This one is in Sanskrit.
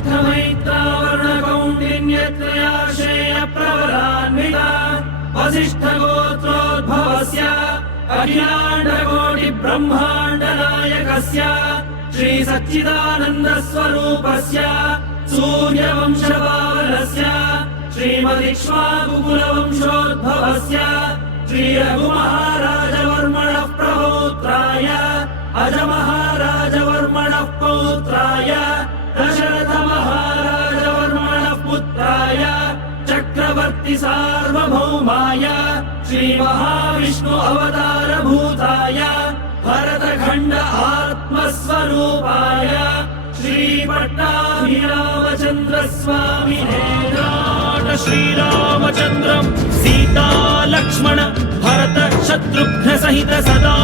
वसिष्ठमैत्रावरुणकौण्डिन्यत्रयाश्रेय प्रवरान्विता वसिष्ठगोत्रोद्भवस्य अखिलाण्डकोटिब्रह्माण्डनायकस्य श्री सच्चिदानन्दस्वरूपस्य सूर्यवंशपावनस्य श्रीमदिक्ष्वाकुकुलवंशोद्भवस्य श्री रघुमहाराजवर्मणः प्रपौत्राय अजमहाराजवर्मणः पौत्राय दशरथमहाराजवर्मणः पुत्राय चक्रवर्ति सार्वभौमाय श्री महाविष्णु अवतारभूताय भरतखण्ड आत्मस्वरूपाय श्री पट्टाभिरामचन्द्र स्वामिने श्रीरामचन्द्रं सीता लक्ष्मण भरत शत्रुघ्न सहित सदा